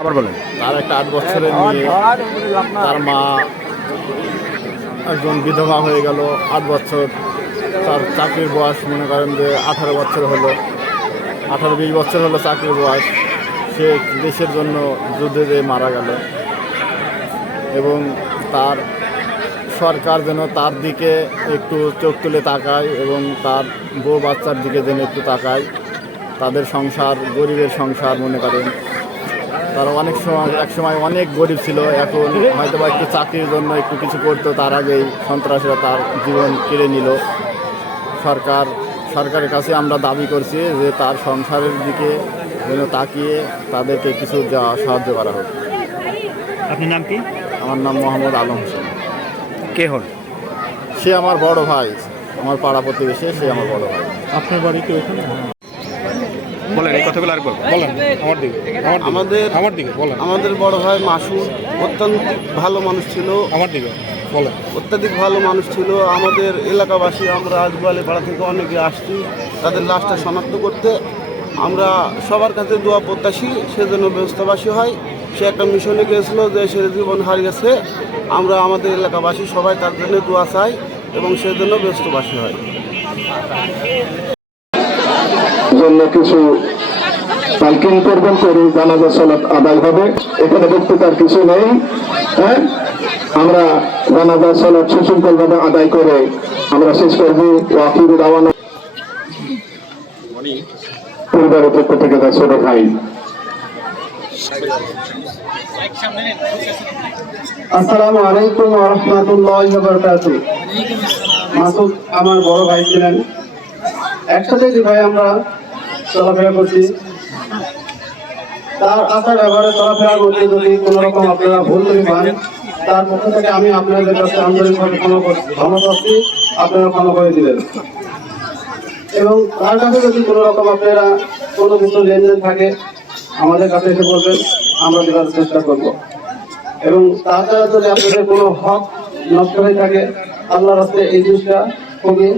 আবার বলেন। তার একটা 8 বছরের মেয়ে, তার মা একজন বিধবা হয়ে গেল। 8 বছর তার চাকরির বয়স মনে করেন যে 18 বছর হলো, 18-20 বছর হলো চাকরির বয়স। সে দেশের জন্য যুদ্ধে যেয়ে মারা গেল এবং তার সরকার যেন তার দিকে একটু চোখ তুলে তাকায় এবং তার বউ বাচ্চার দিকে যেন একটু তাকায়। তাদের সংসার, গরিবের সংসার মনে করেন। তারা এক সময় অনেক গরিব ছিল, এখন হয়তো বা একটু চাকরির জন্য একটু কিছু করতো, তার আগেই সন্ত্রাসীরা তার জীবন কেড়ে নিল। সরকারের কাছে আমরা দাবি করছি যে তার সংসারের দিকে যেন তাকিয়ে তাদেরকে কিছু সাহায্য করা হোক। আপনার নাম কি? আমার নাম মোহাম্মদ আলম হোসেন। কে হন? সে আমার বড় ভাই, আমার পাড়া প্রতিবেশী, সে আমার বড় ভাই। আপনার বাড়ি কি ওখানে? বলেন এই কথাগুলো আর বলেন। আমাদের বড় ভাই মাসুদ অত্যন্ত ভালো মানুষ ছিল, অত্যাধিক ভালো মানুষ ছিল। আমাদের এলাকাবাসী আমরা আজবালে পাড়া থেকে অনেকে আসছি তাদের লাশটা শনাক্ত করতে। আমরা সবার কাছে দোয়া প্রত্যাশী সেজন্য ব্যবস্থাবাসী হয়। সে একটা মিশনে গিয়েছিল, যে সে জীবন হারিয়েছে। আমরা আমাদের এলাকাবাসী সবাই তার জন্য দোয়া চাই এবং সেজন্য ব্যবস্থাবাসী হয়। জন্য কিছু তালকিন করবেন, করে জানাজা সালাত আদায় হবে। এখানে বক্তৃতার কিছু নেই। হ্যাঁ, আমরা জানাজা সালাত সুশৃঙ্খলভাবে আদায় করে আমরা শেষ করবো। ওয়াকিল দাওয়ানা পরিবারের পক্ষ থেকে তার ছোট ভাই। আসসালামু আলাইকুম ওয়া রাহমাতুল্লাহি ওয়া বারাকাতুহু। মাসুদ আমার বড় ভাই ছিলেন, একসাথে যে ভাই আমরা চলাফেরা করছি। তার আচার ব্যবহারে চলাফেরা করতে যদি কোনো রকম আপনারা ভুল করে পান, তার পক্ষ থেকে আমি আপনাদের কাছে আন্তরিকভাবে ক্ষমা করছি, আপনারা ক্ষমা করে দিলেন। এবং তার কাছে যদি কোনো রকম আপনারা কোনো কিছু লেনদেন থাকে আমাদের কাছে এসে বলবেন, আমরা দেওয়ার চেষ্টা করব। এবং তাছাড়া যদি আপনাদের কোনো হক নষ্ট হয়ে থাকে, আল্লাহর রাস্তায় এই জিনিসটা খুবই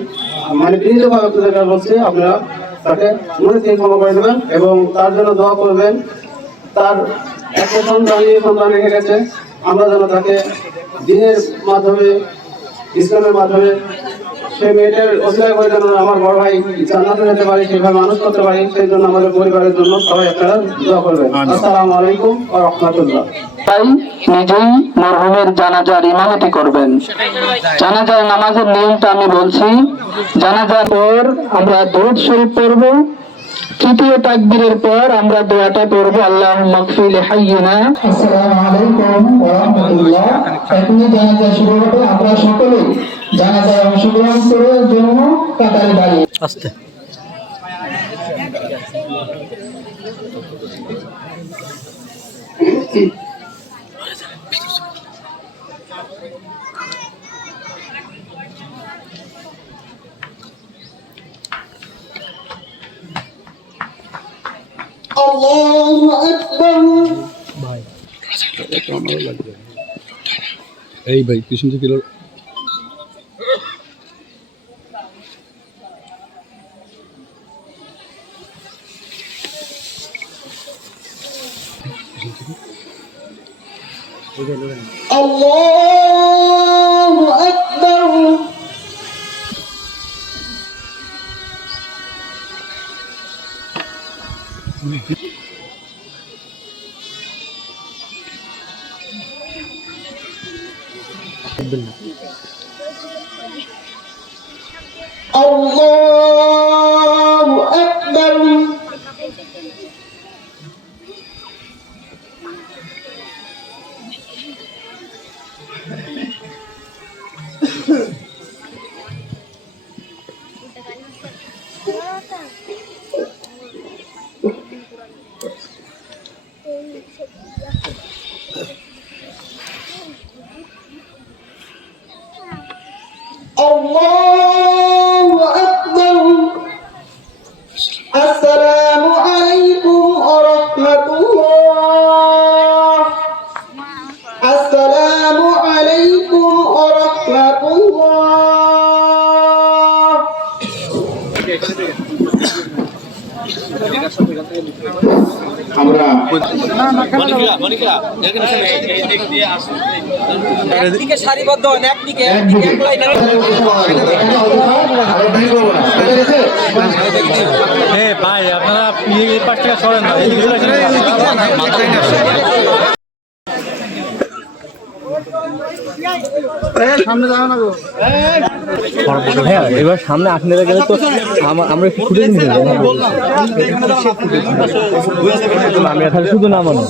বিনীতভাবে আপনাদের কাছে বলছি, আপনারা তাকে মনে থেকে ক্ষমা করে দেবেন এবং তার জন্য দোয়া করবেন। তার একটা সন্তান রেখে গেছে, আমরা যেন তাকে দিনের মাধ্যমে, ইসলামের মাধ্যমে সেই মেয়েটার অসুবিধা করে যেন আমার বড় ভাই জান্নাতে যেতে পারি, সেভাবে মানুষ করতে পারি। সেই জন্য আমাদের পরিবারের জন্য সবাই আপনারা দোয়া করবেন। আসসালামু আলাইকুম ওয়া রাহমাতুল্লাহ। তাই নিজেই মরহুমের জানাজার ইমামতি করবেন। জানাজার নামাজের নিয়মটা আমি বলছি। জানাজার পর আমরা দুরূদ শরীফ পড়ব। তৃতীয় তাকবীরের পর আমরা দোয়াটা পড়ব, আল্লাহুম্মা গফির লিহাইয়িনা। আসসালামু আলাইকুম ওয়া রাহমাতুল্লাহ। এখনই জানাজা শুরু হবে। আমরা সকলে জানাজায় অংশগ্রহণ করার জন্য কাতারে দাঁড়িয়ে আস্তে। আল্লাহু আকবার। এই ভাই পিছন থেকে আল্লাহু আকবার। আল্লাহু আকবার। আল্লাহু আকবার। আসসালামু আলাইকুম ওয়া রাহমাতুল্লাহ। আসসালামু আলাইকুম ওয়া রাহমাতুল্লাহ। আমরা একদিকে সারিবদ্ধ হন, একদিকে একদিকে এক লাইনে ভাই আপনারা এই পাশ থেকে সরেন না, এদিকে চলে আসেন। হ্যাঁ, এবার সামনে আসলে গেলে তো আমরা একটু ছুটে নিতে আমি এখানে শুধু নামানো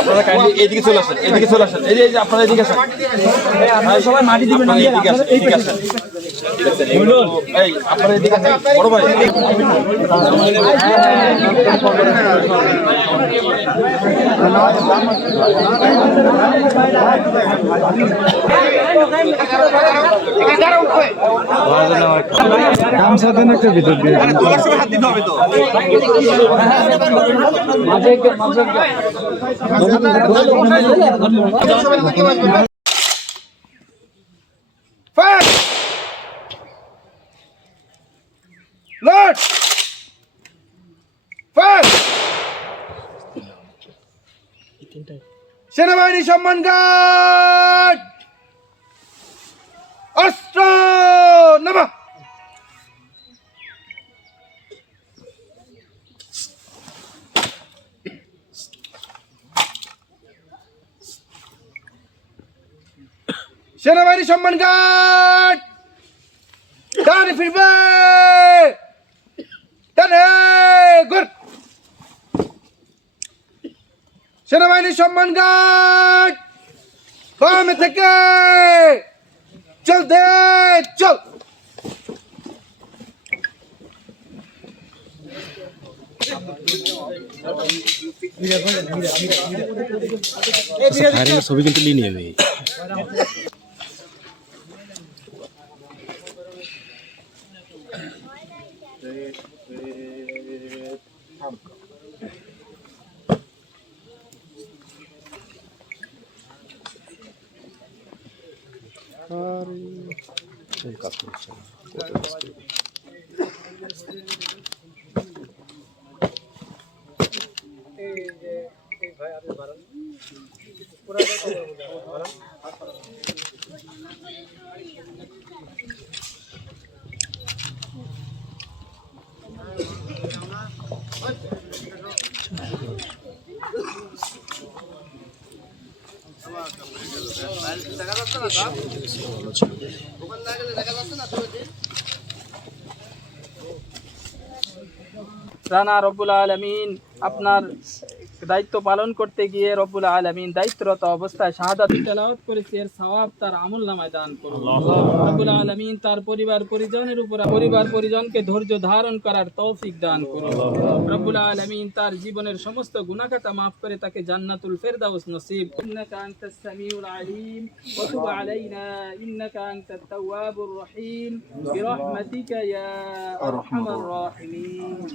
আপনারা কাইন্ডলি এদিকে চলে আসেন, এদিকে চলে আসেন, এই যে আপনারা এদিকে আসেন, সবাই মাটি দিবেন, এদিকে আসেন, এদিকে আসেন, এই আপনারা এদিকে আসেন, বড় ভাই গামছা দেন একটা ভিতর দিয়ে তোলার সময় হাত দিতে হবে তো। সেনাবাহিনী সম্মান গার্ড অস্ত্র নামা। সেনাবাহিনী সম্মান গার্ড ডানে ফিরবে, ডানে গুড। সেনাবাহিনী সম্মান গার্ড বামে থেকে চল দে চল। ছবি কিন্তু নিয়ে নেবে। রানা রব্বুল আলামিন আপনার দায়িত্ব পালন করতে গিয়ে রব্বুল আলামিন দায়িত্বরত অবস্থায় শাহাদাত তেলাওয়াত করেছে, এর সওয়াব তার আমলনামায় দান করুন। রব্বুল আলামিন তার পরিবার পরিজনকে ধৈর্য ধারণ করার তৌফিক দান করুন। রব্বুল আলামিন তার জীবনের সমস্ত গুনাহ খাতা maaf করে তাকে জান্নাতুল ফেরদাউস নসিব করুন। ইন্নাকা আনতাস সামিউল আলিম ওয়া তুব আলাইনা ইন্নাকা আনতাত তাওয়াবুর রহিম বিরহমাতিকা ইয়া আরহামার রাহিমিন।